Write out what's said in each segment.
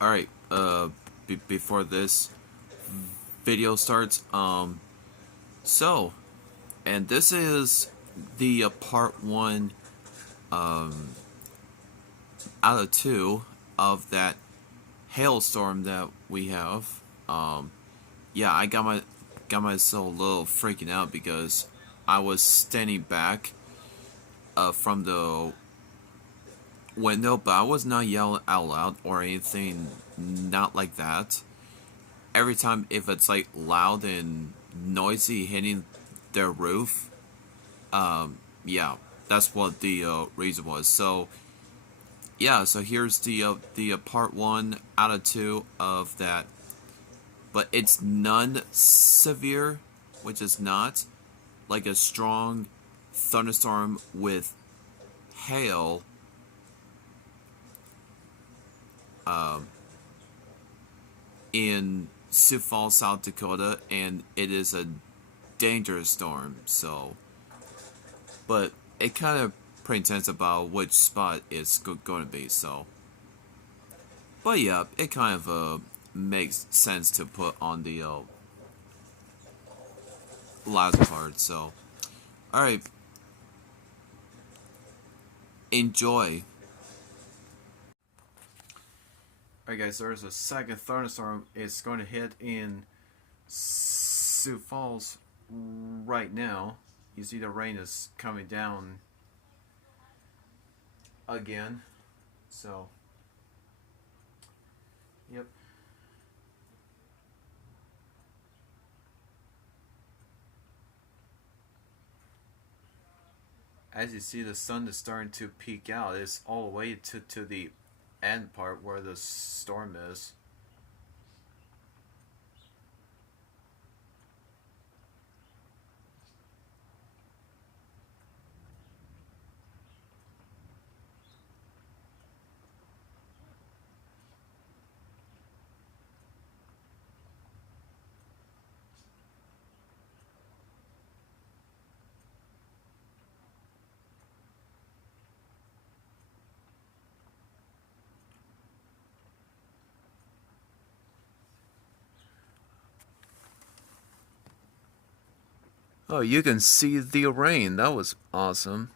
Alright, before this video starts, so, and this is the part one, um, out of two of that hailstorm that we have. Yeah, I got myself a little freaking out because I was standing back, from the window, but I was not yelling out loud or anything, not like that. Every time if it's like loud and noisy hitting their roof, yeah, that's what the reason was. So yeah, so here's the part one out of two of that, but it's none severe, which is not like a strong thunderstorm with hail, um, in Sioux Falls, South Dakota, and it is a dangerous storm. So, but it kind of pretends about which spot it's going to be. So, but yeah, it kind of makes sense to put on the last part. So, all right, enjoy. Alright guys, there's a second thunderstorm. It's going to hit in Sioux Falls right now. You see the rain is coming down again. So, yep. As you see, the sun is starting to peek out. It's all the way to the end part where the storm is. Oh, you can see the rain. That was awesome.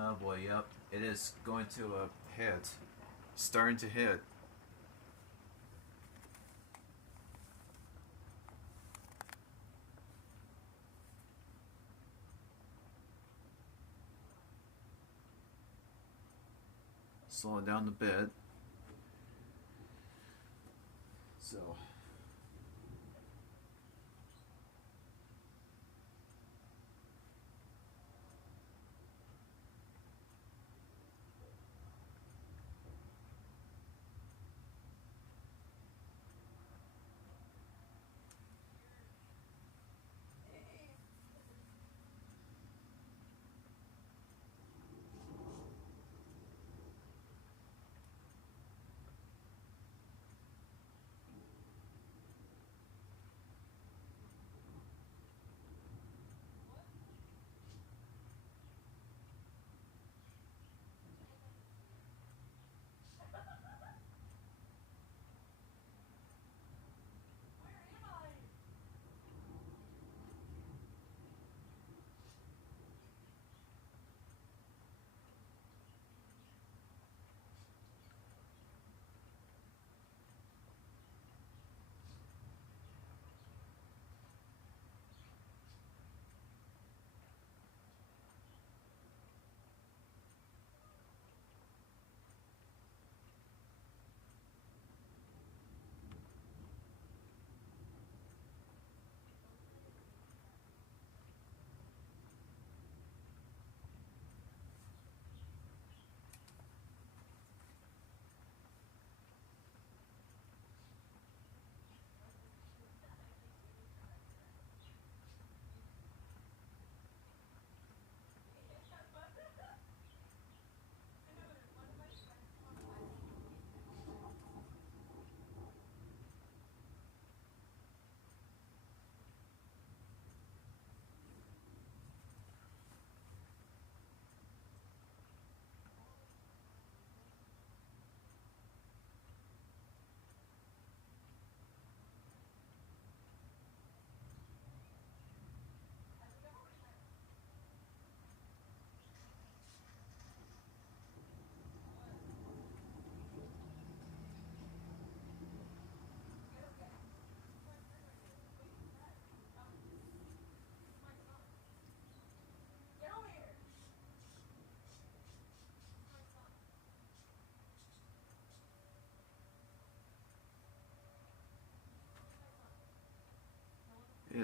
Oh boy, yep. It is going to hit. Starting to hit. Slow it down a bit. So.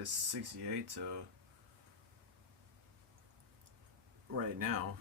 at 68 right now.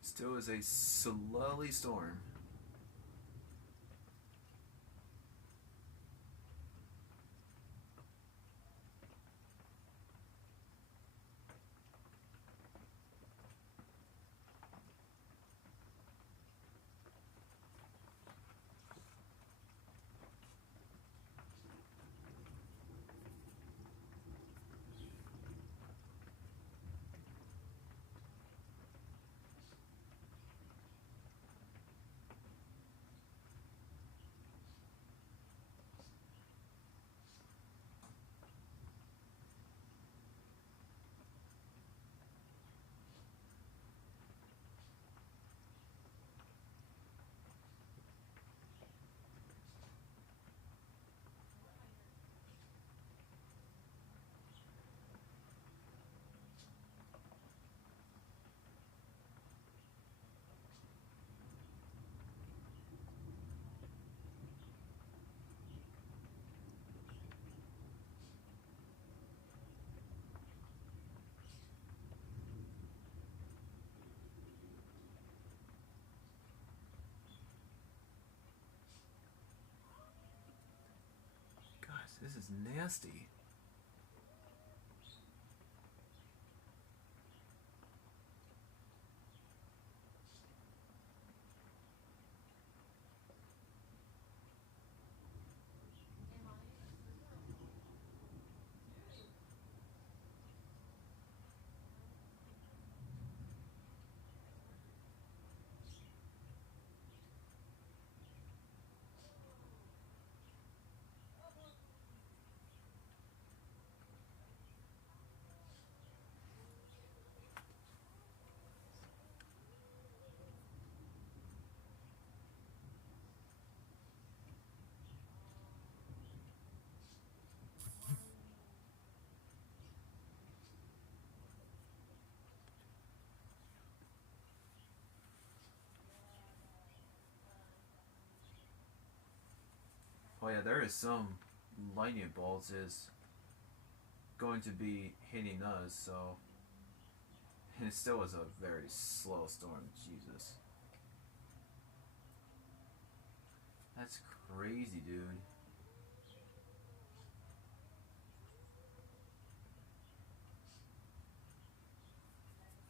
Still is a slowly storm. Gosh, this is nasty. Oh yeah, there is some lightning bolts is going to be hitting us, so and it still is a very slow storm. Jesus. That's crazy, dude.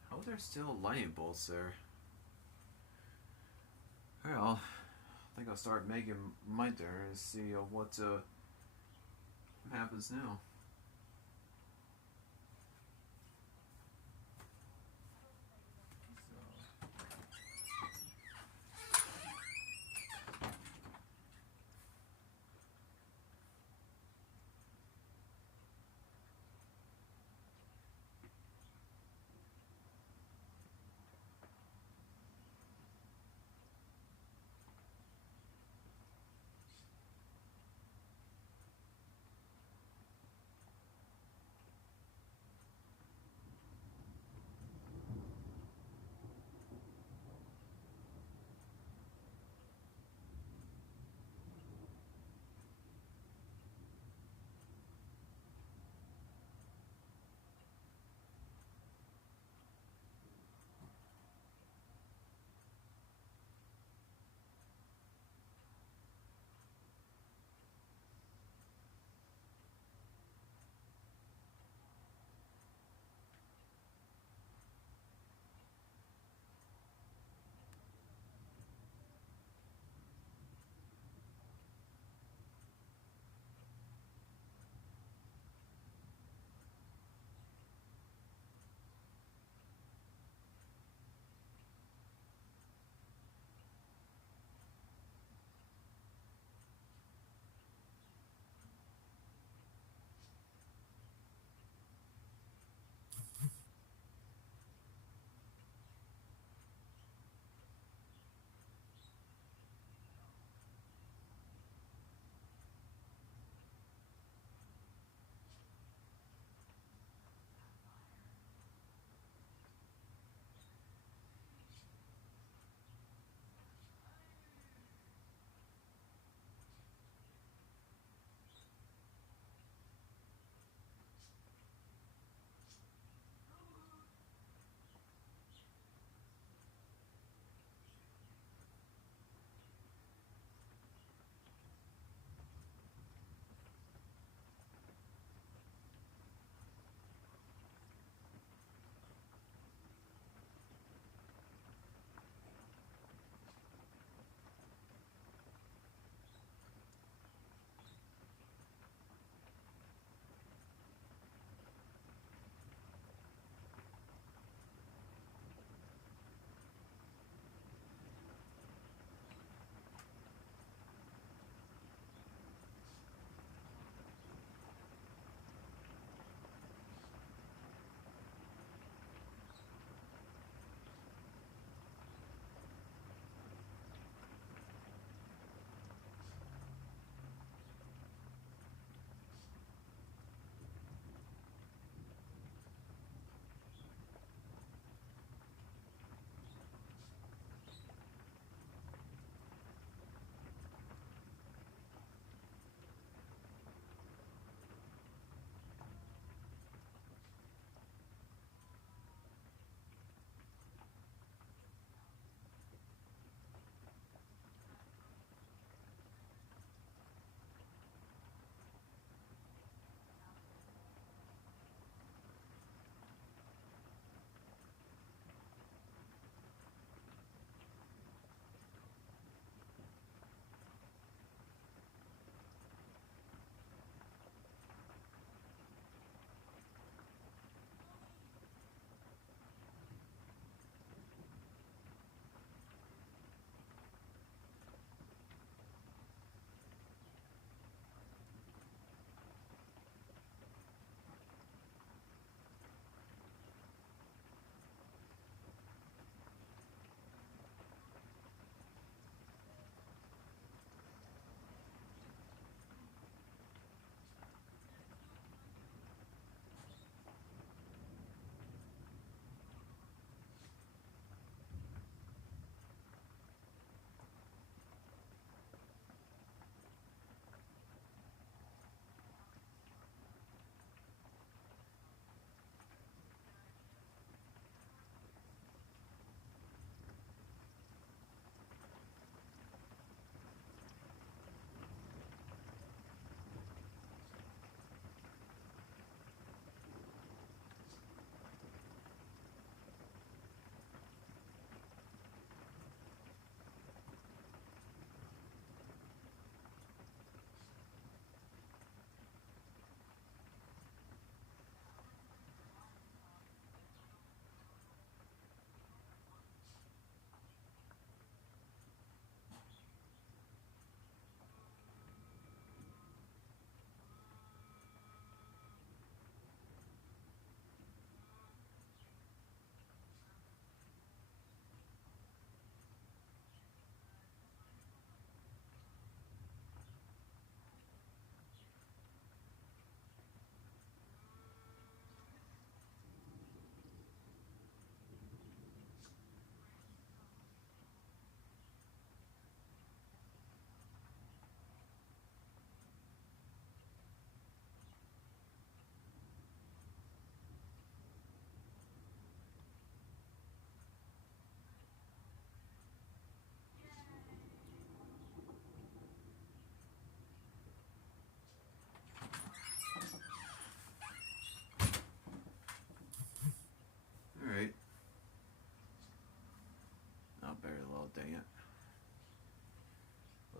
How are there still lightning bolts there? Well, I think I'll start making my turn and see what happens now. So.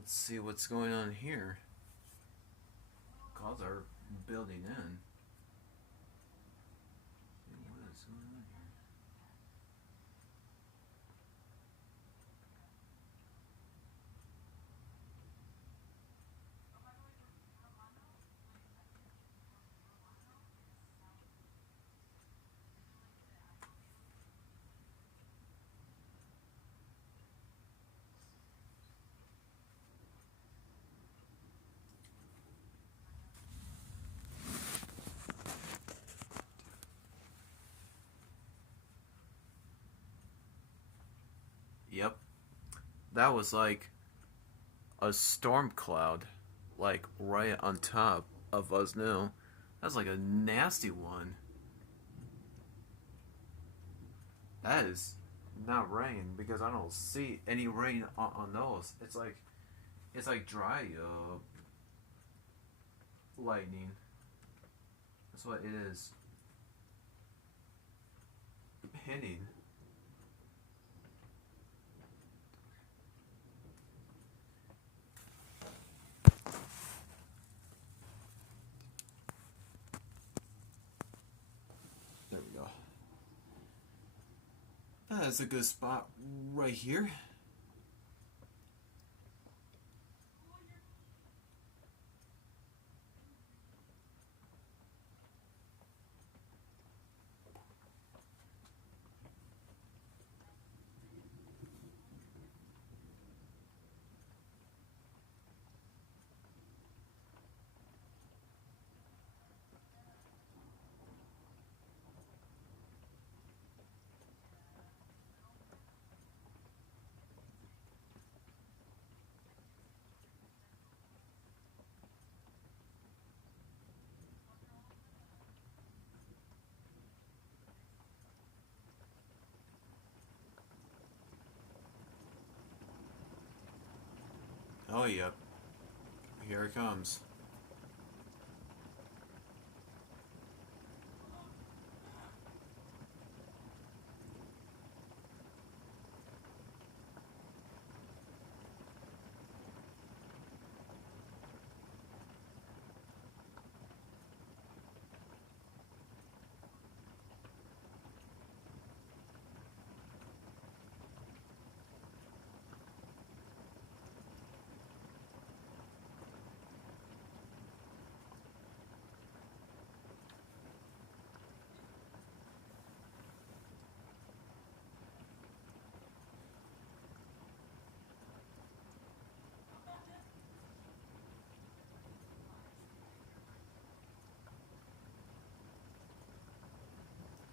Let's see what's going on here. Clouds are building in. What is going on here? Yep. That was like a storm cloud, like right on top of us now. That's like a nasty one. That is not rain because I don't see any rain on those. It's like dry lightning. That's what it is. Hitting. There we go. That's a good spot right here. Oh, yep. Here it comes.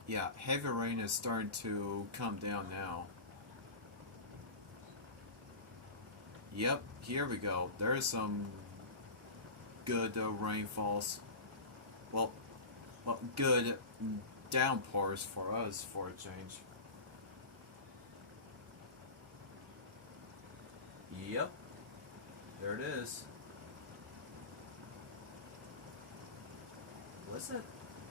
Yeah, heavy rain is starting to come down now. Yep, here we go. There's some good rainfalls. Well, good downpours for us for a change. Yep, there it is. Was it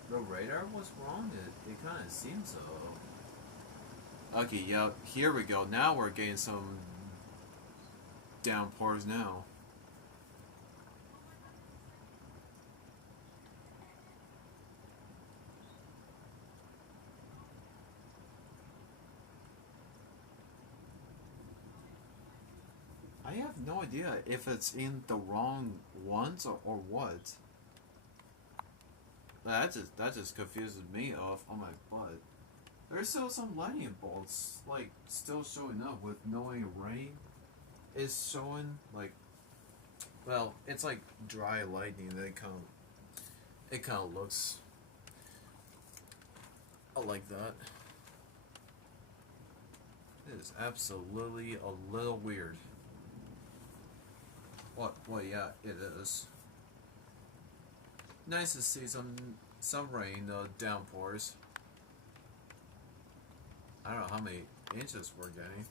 the radar was wrong? It kind of seems so. Okay, yep, here we go. Now we're getting some downpours now. I have no idea if it's in the wrong ones or what. That just confuses me off. I'm like, what? There's still some lightning bolts like still showing up with knowing rain is showing like, well, it's like dry lightning that it kind of looks like that. It is absolutely a little weird. What? Well, yeah, it is. Nice to see some rain, downpours. I don't know how many inches we're getting.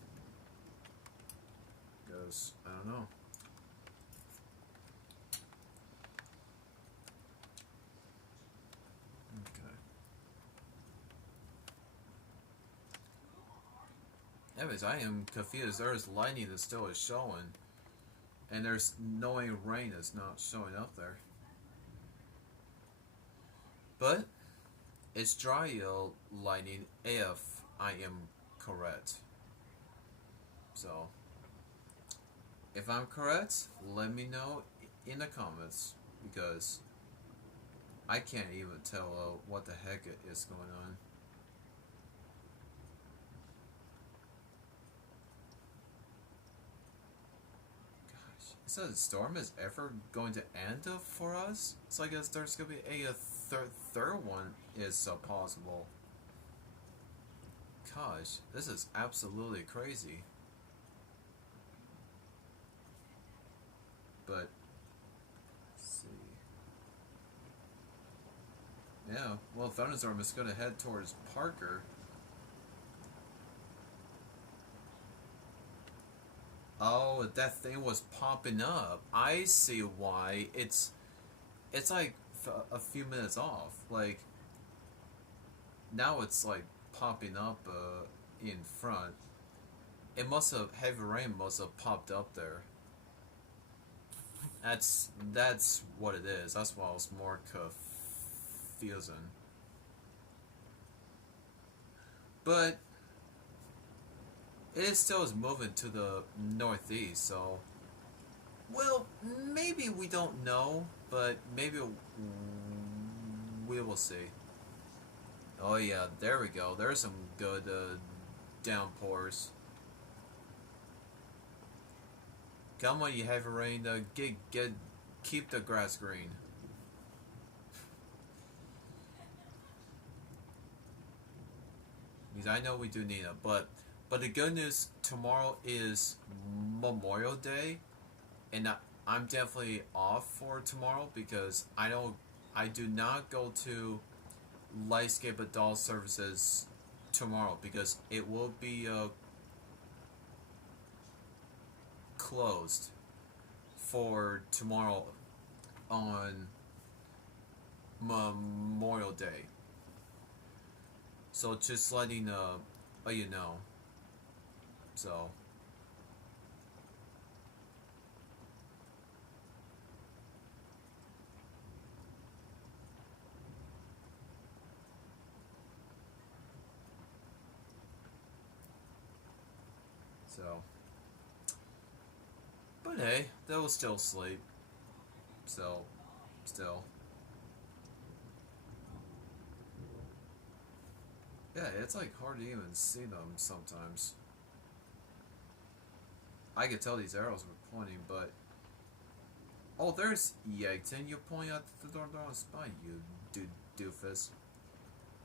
Because I don't know. Okay. Anyways, I am confused. There's lightning that still is showing, And there's no rain is not showing up there. But it's dry lightning if I am correct. So if I'm correct, let me know in the comments because I can't even tell what the heck is going on. So the storm is ever going to end up for us? So I guess there's going to be a third one is possible. Gosh, this is absolutely crazy. But, let's see. Yeah, well, Thunderstorm is going to head towards Parker. Oh, that thing was popping up. I see why. It's like a few minutes off. Like now it's like popping up in front. It must have heavy rain must have popped up there. That's what it is. That's why I was more confusing. But it still is moving to the northeast, so well, maybe we don't know, but maybe we will see. Oh yeah, there we go. There's some good downpours. Come on, you heavy rain. Keep the grass green. Because I know we do need it, but the good news tomorrow is Memorial Day, and I'm definitely off for tomorrow because I do not go to Lightscape Adult Services tomorrow because it will be closed for tomorrow on Memorial Day. So just letting you know. So but hey, they will still sleep. So still. Yeah, it's like hard to even see them sometimes. I could tell these arrows were pointing, but oh, there's Yankton. You're pointing at the darn spot, you doofus.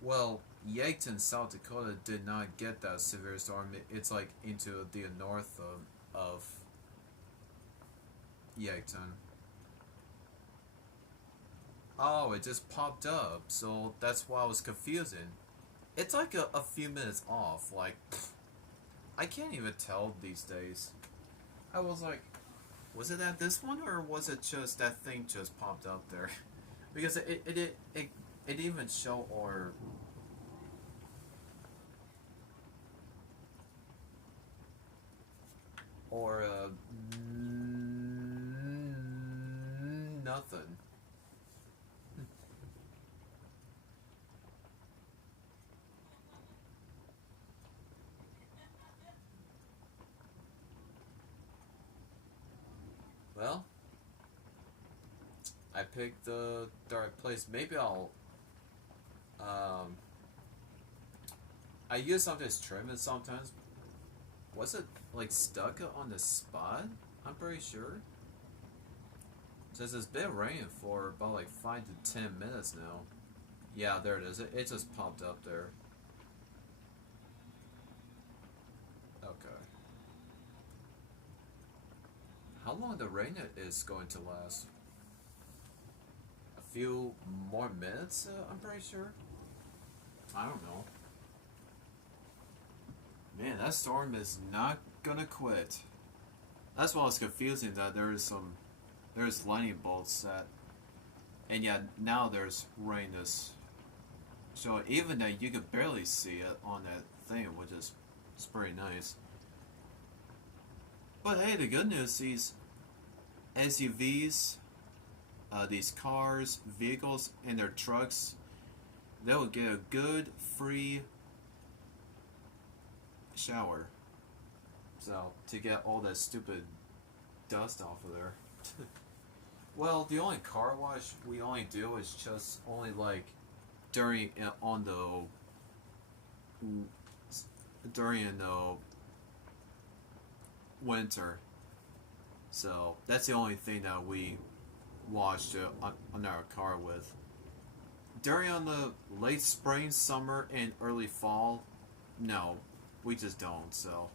Well, Yankton, South Dakota did not get that severe storm. It's like into the north of Yankton. Oh, it just popped up, so that's why I was confusing. It's like a few minutes off. Like, I can't even tell these days. I was like, was it at this one or was it just that thing just popped up there? Because it even show or nothing. Well, I picked the right place. Maybe I'll I use something to trim it sometimes. Was it like stuck on the spot? I'm pretty sure. Since it's been raining for about like 5 to 10 minutes now. Yeah, there it is. It just popped up there. Okay. How long the rain is going to last? A few more minutes, I'm pretty sure. I don't know. Man, that storm is not gonna quit. That's why it's confusing that there's lightning bolts that, and yeah, now there's rain this. So even that you could barely see it on that thing, which is it's pretty nice. But hey, the good news is SUVs, these cars, vehicles, and their trucks, they will get a good free shower. So, to get all that stupid dust off of there. Well, the only car wash we only do is just only like during the winter. So that's the only thing that we washed on our car with. During on the late spring, summer, and early fall, no, we just don't. So,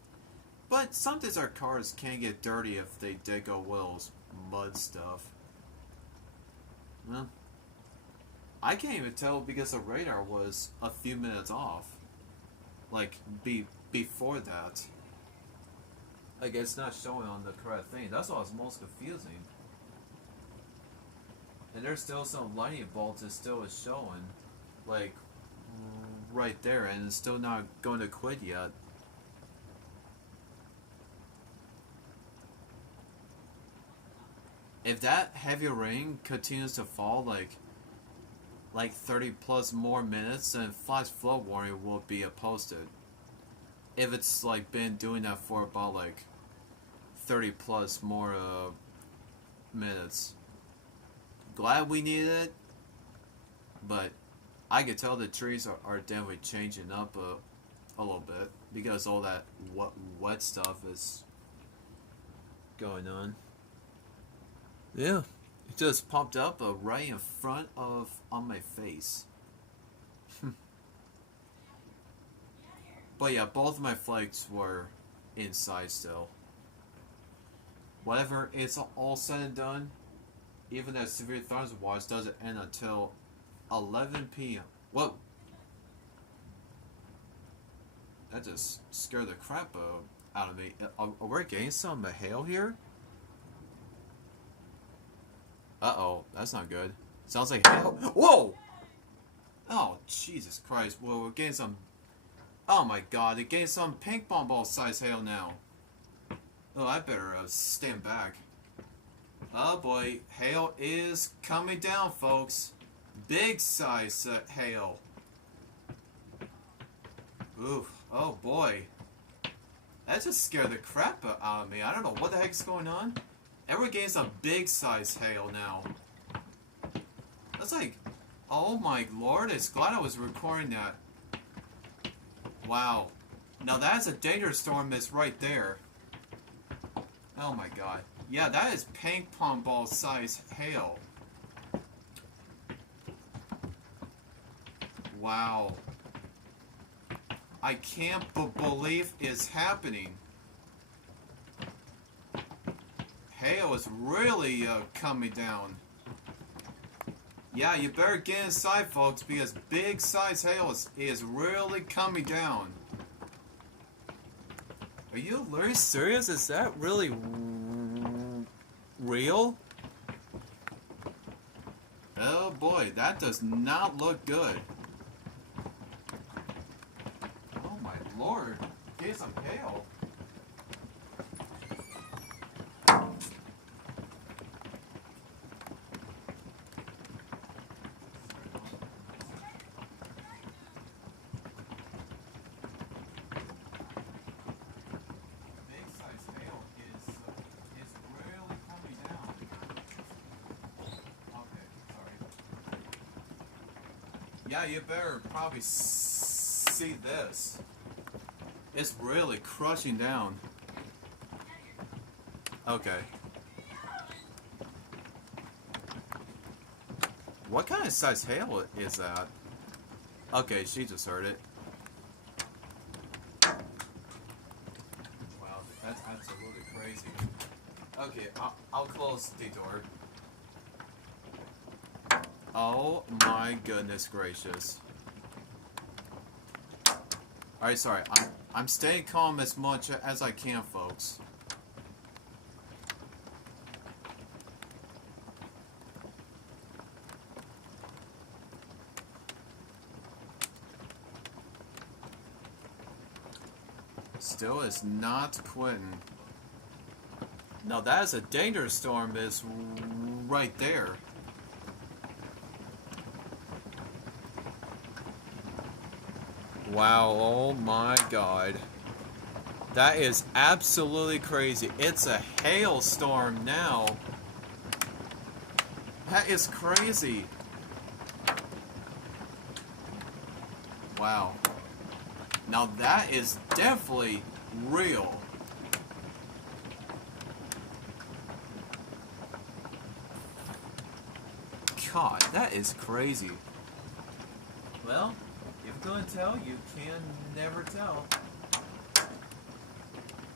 but sometimes our cars can get dirty if they dig a little mud stuff. Well, I can't even tell because the radar was a few minutes off. Like before that. Like it's not showing on the correct thing. That's what was most confusing. And there's still some lightning bolts that still is showing, like right there, and it's still not going to quit yet. If that heavy rain continues to fall like 30 plus more minutes, then flash flood warning will be posted. If it's like been doing that for about like 30 plus more minutes. Glad we needed it, but I could tell the trees are definitely changing up a little bit because all that wet stuff is going on. Yeah, it just popped up right in front of on my face. But yeah, both of my flights were inside still. Whatever it's all said and done, even that severe thunderstorm watch doesn't end until 11 p.m. Whoa! That just scared the crap out of me. Are we getting some hail here? Uh-oh, that's not good. Sounds like hail. Whoa! Oh, Jesus Christ. Well, we're getting some... Oh my god, they're getting some ping pong ball size hail now. Oh, I better stand back. Oh boy, hail is coming down, folks. Big size hail. Ooh, oh boy. That just scared the crap out of me. I don't know what the heck's going on. And we're getting some big size hail now. That's like, oh my lord, it's glad I was recording that. Wow. Now that's a thunderstorm that's right there. Oh my god. Yeah, that is ping pong ball size hail. Wow. I can't believe it's happening. Hail is really coming down. Yeah, you better get inside, folks, because big size hail is really coming down. Are you very serious? Is that really real? Oh boy, that does not look good. Oh my lord, get some hail. Yeah, you better probably see this. It's really crushing down. Okay. What kind of size hail is that? Okay, she just heard it. Wow, that's absolutely crazy. Okay, I'll close the door. Oh my goodness gracious. Alright, sorry. I'm staying calm as much as I can, folks. Still is not quitting. Now that is a danger storm is right there. Wow, oh my god. That is absolutely crazy. It's a hailstorm now. That is crazy. Wow. Now that is definitely real. God, that is crazy. Well, if you're gonna tell, you can never tell.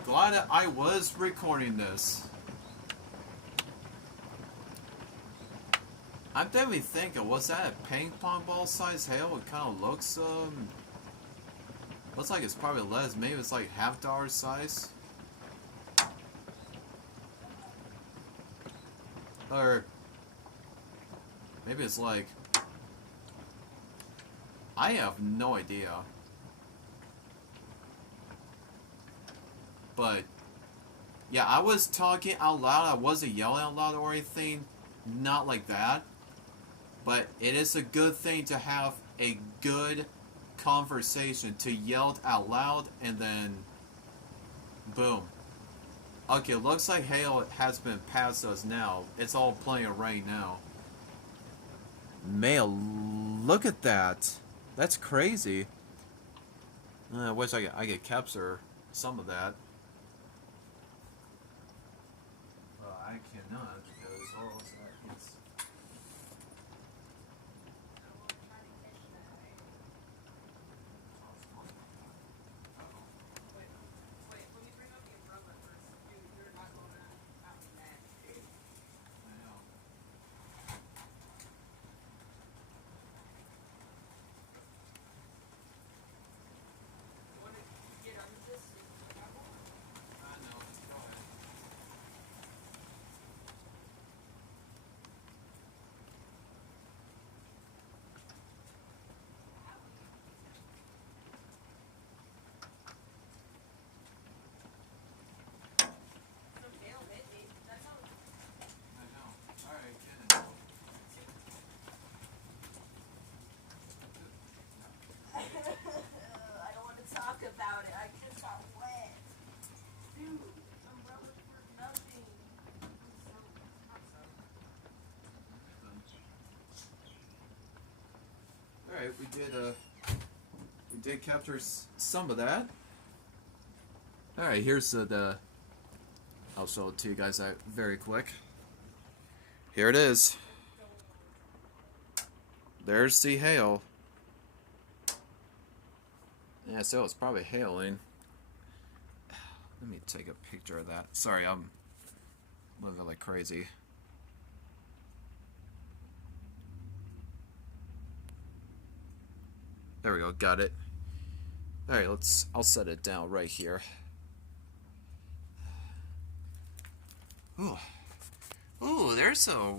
Glad that I was recording this. I'm definitely thinking, was that a ping pong ball size hail? It kind of looks like it's probably less. Maybe it's like $half size. Or maybe it's like, I have no idea. But yeah, I was talking out loud. I wasn't yelling out loud or anything. Not like that. But it is a good thing to have a good conversation, to yell out loud and then boom. Okay, looks like hail has been past us now. It's all playing rain now. Man, look at that. That's crazy. I wish I could capture some of that. Well, I cannot because all of that is... Alright, we did capture some of that. Alright, here's I'll show it to you guys very quick. Here it is. There's the hail. Yeah, so it's probably hailing. Let me take a picture of that. Sorry, I'm living like crazy. There we go, got it. Alright, I'll set it down right here. Ooh, there's a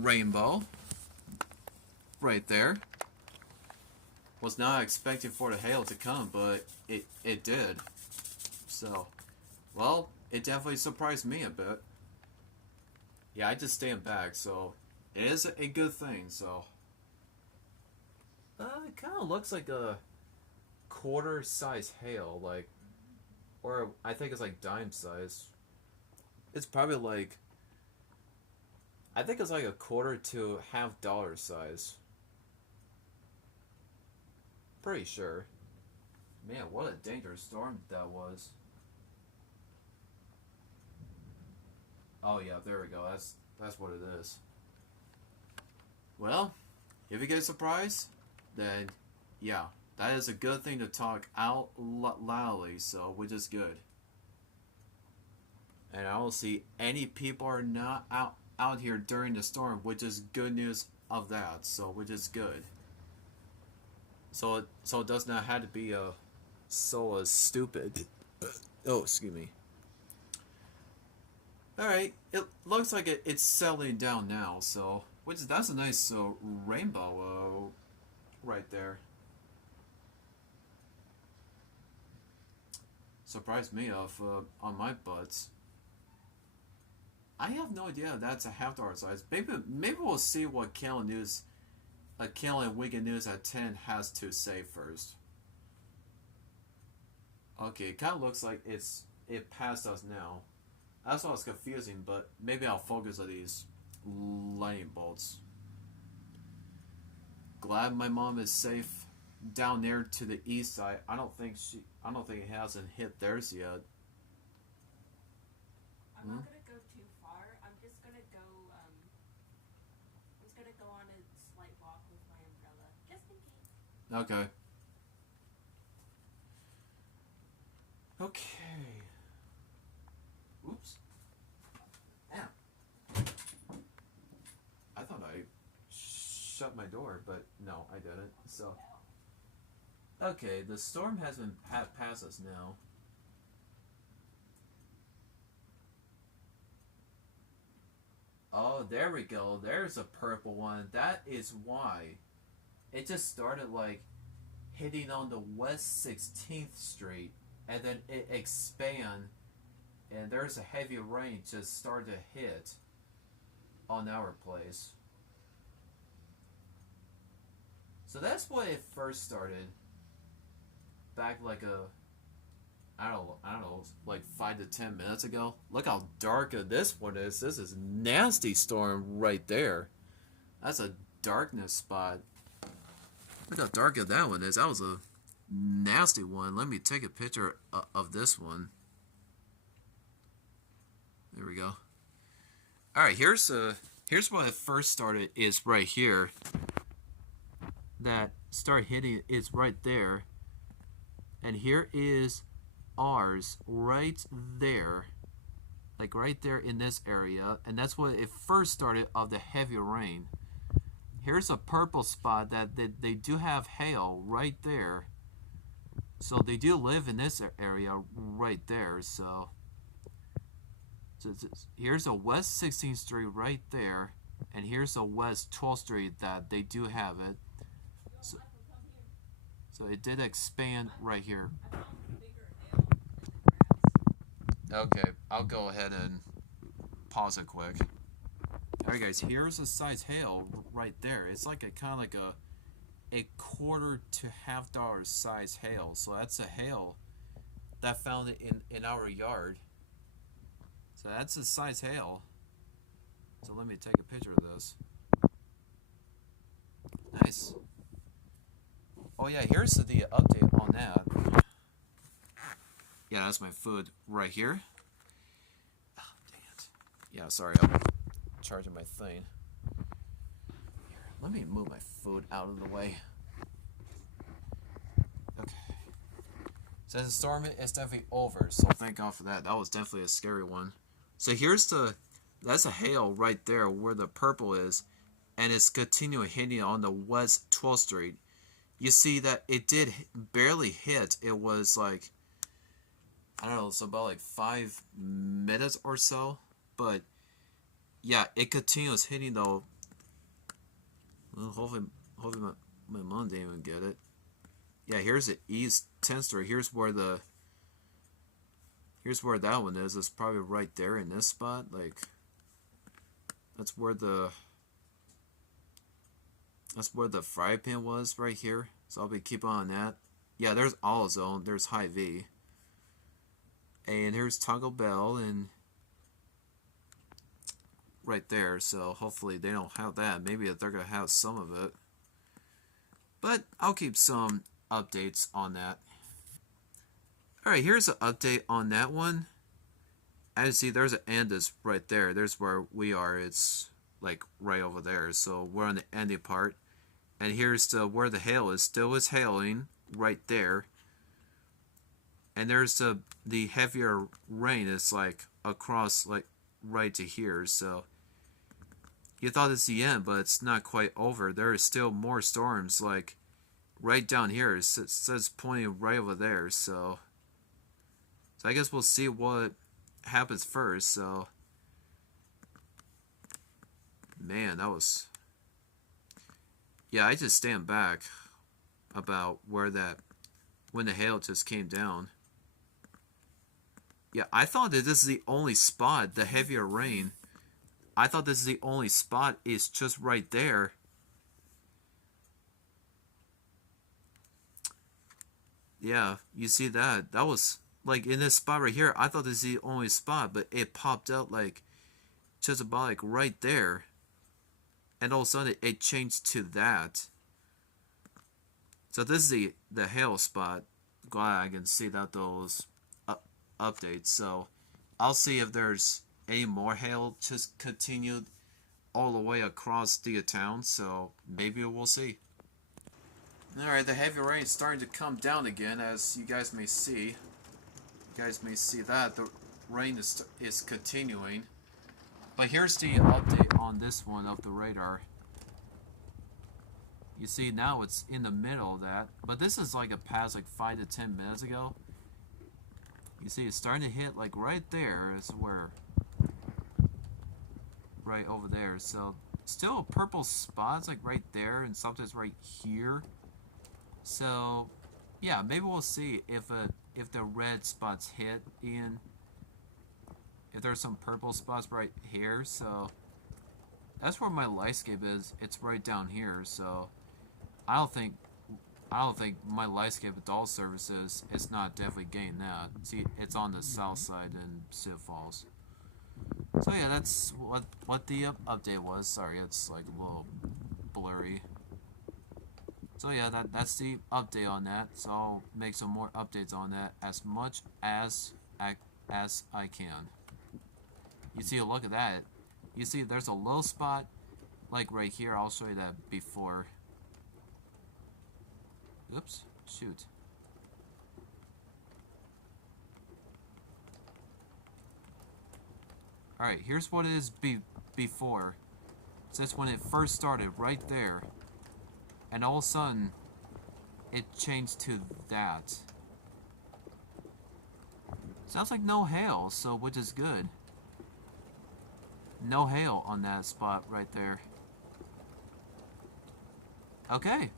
rainbow. Right there. Was not expecting for the hail to come, but it did. So, well, it definitely surprised me a bit. Yeah, I just stand back, so it is a good thing, so. It kind of looks like a quarter size hail, like, or I think it's like dime size. It's probably like, I think it's like a quarter to $half size. Pretty sure. Man, what a dangerous storm that was. Oh yeah, there we go. That's what it is. Well, if you get a surprise, then yeah, that is a good thing to talk out loudly, so which is good. And I don't see any people are not out here during the storm, which is good news of that, so which is good. So it does not have to be so stupid. Oh, excuse me. Alright, it looks like it's settling down now, so that's a nice rainbow right there. Surprised me on my butts. I have no idea if that's a half-hour size. Maybe we'll see what KLN News, KLN Weekend News at 10 has to say first. Okay, it kind of looks like it passed us now. That's why it's confusing, but maybe I'll focus on these lightning bolts. Glad my mom is safe down there to the east side. I don't think it hasn't hit theirs yet. I'm not gonna go too far. I'm just gonna go. I'm just gonna go on a slight walk with my umbrella, just in case. Okay. Okay. Oops. Ow. I thought I shut my door, but no, I didn't. So. Okay, the storm has been past us now. Oh, there we go. There's a purple one. That is why. It just started like hitting on the West 16th Street, and then it expand, and there's a heavy rain just started to hit on our place. So that's why it first started. Back like I don't know, like 5 to 10 minutes ago. Look how dark this one is. This is nasty storm right there. That's a darkness spot. Look how dark that one is. That was a nasty one. Let me take a picture of this one. There we go. All right, here's where it first started. Is right here. That start hitting is right there, and here is ours right there, like right there in this area, and that's what it first started of the heavy rain. Here's a purple spot that they do have hail right there, so they do live in this area right there. So here's a West 16th Street right there, and here's a West 12th Street that they do have it. So it did expand right here. Okay, I'll go ahead and pause it quick. Alright guys, here's a size hail right there. It's like a kind of like a quarter to $half size hail. So that's a hail that found it in our yard. So that's a size hail. So let me take a picture of this. Nice. Oh yeah, here's the update on that. Yeah, that's my food right here. Oh, dang it. Yeah, sorry, I'm charging my thing. Here, let me move my food out of the way. Okay. So the storm is definitely over, so thank God for that. That was definitely a scary one. So that's a hail right there where the purple is, and it's continuing hitting on the West 12th Street. You see that it did barely hit. It was like, I don't know, it's about like 5 minutes or so. But yeah, it continues hitting though. Well, hopefully my mom didn't even get it. Yeah, here's the East 10th Street. Here's where that one is. It's probably right there in this spot. Like, that's where the fry pan was right here. So I'll be keeping on that. Yeah, there's AutoZone. There's Hy-Vee. And here's Taco Bell and right there. So hopefully they don't have that. Maybe they're going to have some of it. But I'll keep some updates on that. Alright, here's an update on that one. As you see, there's an Andes right there. There's where we are. It's like right over there. So we're on the ending part. And here's where the hail is. Still is hailing right there. And there's the heavier rain is like across like right to here. So you thought it's the end, but it's not quite over. There is still more storms like right down here. It says pointing right over there. So I guess we'll see what happens first. So man, that was... Yeah, I just stand back about when the hail just came down. Yeah, I thought that this is the only spot, the heavier rain, I thought this is the only spot. It's just right there. Yeah, you see that? That was like in this spot right here. I thought this is the only spot, but it popped out like just about like right there. And all of a sudden it changed to that. So this is the hail spot. Glad I can see that those updates. So I'll see if there's any more hail just continued all the way across the town. So maybe we'll see. Alright, the heavy rain is starting to come down again, as you guys may see. You guys may see that the rain is continuing. But here's the update on this one of the radar. You see now it's in the middle of that, but this is like a past like 5 to 10 minutes ago. You see it's starting to hit like right there is where, right over there. So still purple spots like right there and sometimes right here. So yeah, maybe we'll see if the red spots hit in. If there's some purple spots right here, so that's where my lightscape is. It's right down here, so I don't think my lightscape adult services is not definitely getting that. See, it's on the south side in Sioux Falls. So yeah, that's what the update was. Sorry, it's like a little blurry. So yeah, that's the update on that. So I'll make some more updates on that as much as I can. You see, look at that. You see, there's a low spot, like right here. I'll show you that before. Oops, shoot. Alright, here's what it is before. So that's when it first started, right there. And all of a sudden, it changed to that. Sounds like no hail, so which is good. No hail on that spot right there. Okay.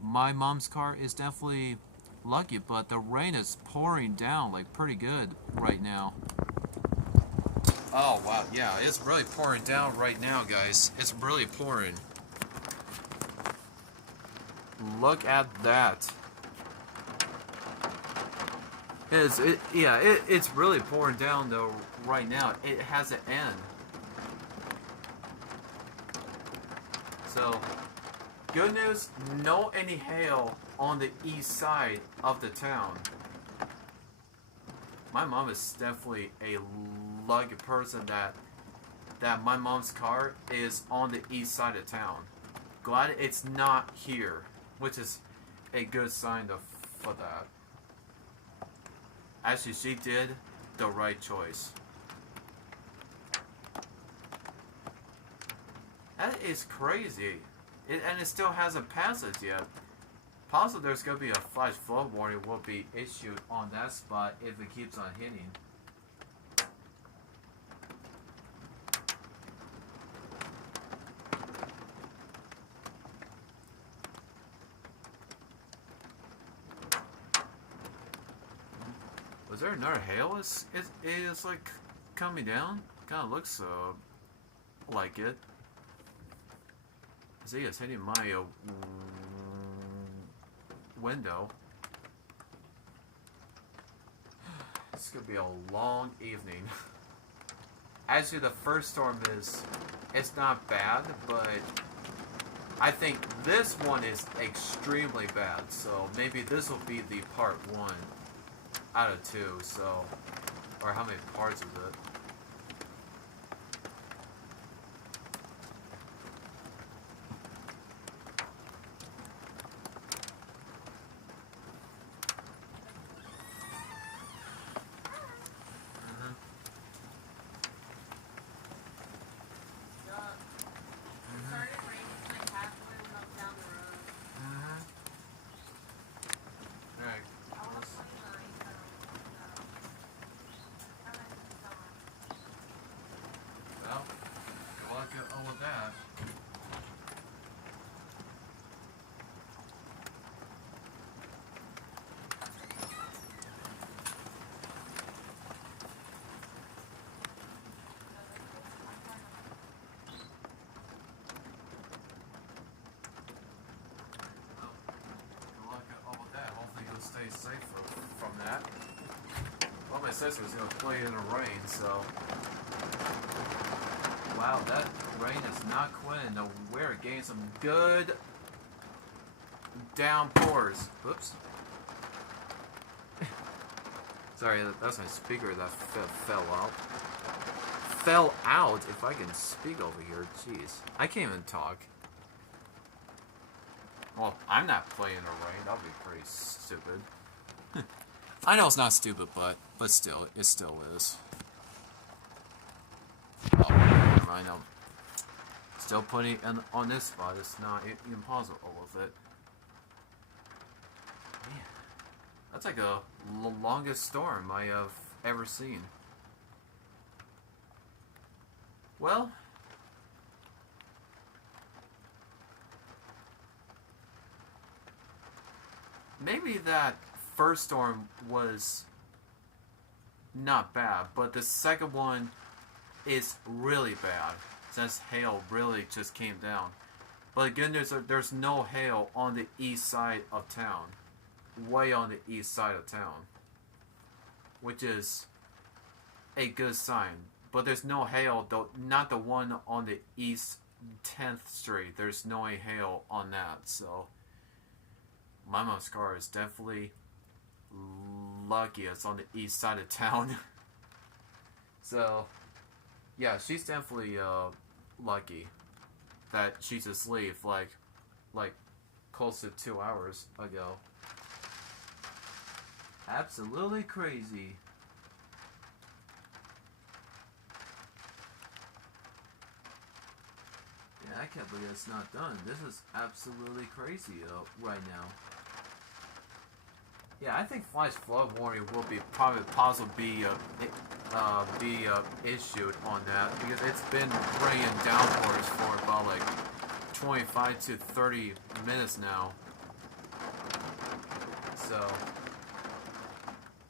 My mom's car is definitely lucky, but the rain is pouring down like pretty good right now. Oh wow, yeah, it's really pouring down right now, guys. It's really pouring. Look at that. It's really pouring down though right now. It has an end. So, good news, no any hail on the east side of the town. My mom is definitely a lucky person that my mom's car is on the east side of town. Glad it's not here, which is a good sign for that. Actually, she did the right choice. That is crazy. And it still hasn't passed it yet. Possibly there's going to be a flash flood warning will be issued on that spot if it keeps on hitting. Was there another hail? It's like coming down? Kind of looks like it. See, it's hitting my window. It's gonna be a long evening. Actually, the first storm it's not bad, but I think this one is extremely bad. So maybe this will be the part 1 out of 2. So, or how many parts is it? say from that. Well, my sister was going to play in the rain, so... Wow, that rain is not quitting. No, we're getting some good downpours. Whoops. Sorry, that's my speaker that fell out. Fell out? If I can speak over here, jeez. I can't even talk. Well, I'm not playing in the rain. That would be pretty stupid. I know it's not stupid, but still, it still is. Oh, never mind. I'm still putting it on this spot. It's not impossible with it. Man, that's like the longest storm I have ever seen. Well, maybe that first storm was not bad, but the second one is really bad since hail really just came down. But again, there's no hail on the east side of town, way on the east side of town, which is a good sign. But there's no hail, though, not the one on the east 10th Street. There's no hail on that, so my mom's car is definitely lucky it's on the east side of town. So, yeah, she's definitely lucky that she's asleep like close to 2 hours ago. Absolutely crazy. Yeah, I can't believe it's not done. This is absolutely crazy right now. Yeah, I think flash flood warning will be possibly be issued on that because it's been raining downpours for about like 25 to 30 minutes now.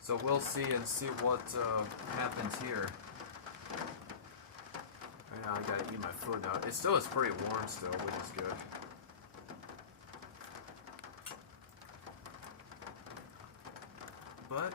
So we'll see what happens here. Right now I gotta eat my food now. It still is pretty warm still, which is good. But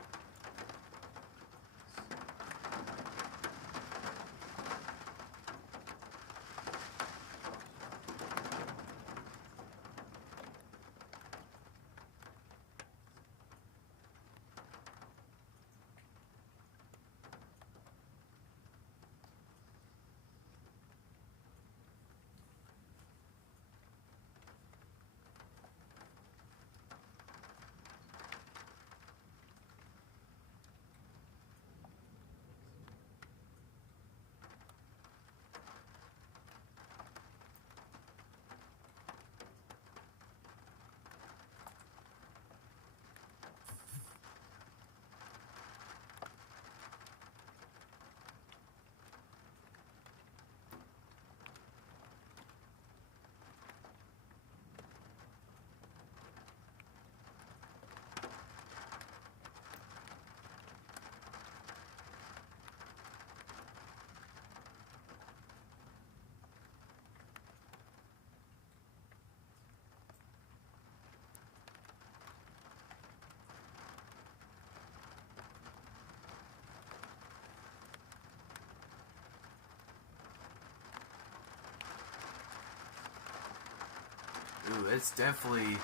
ooh, it's definitely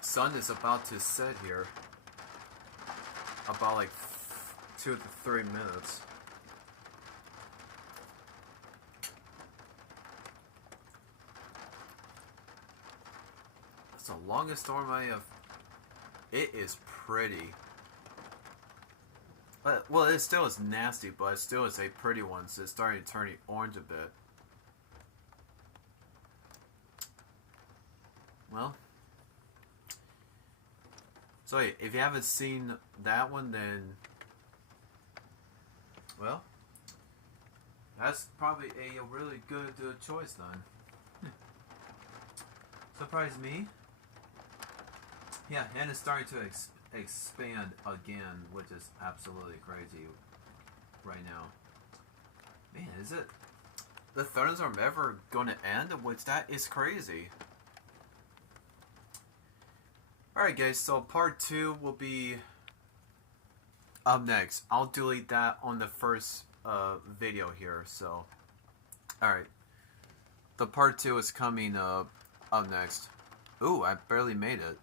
sun is about to set here. About like 2 to 3 minutes. It's the longest storm I have. It is pretty. Well, it still is nasty, but it still is a pretty one, so it's starting to turn orange a bit. Well, so if you haven't seen that one, then, well, that's probably a really good choice then. Surprise me. Yeah, and it's starting to expand again, which is absolutely crazy right now. Man, is it the thunderstorm ever going to end? Which that is crazy. Alright guys, so part 2 will be up next. I'll delete that on the first video here, so alright. The part 2 is coming up next. Ooh, I barely made it.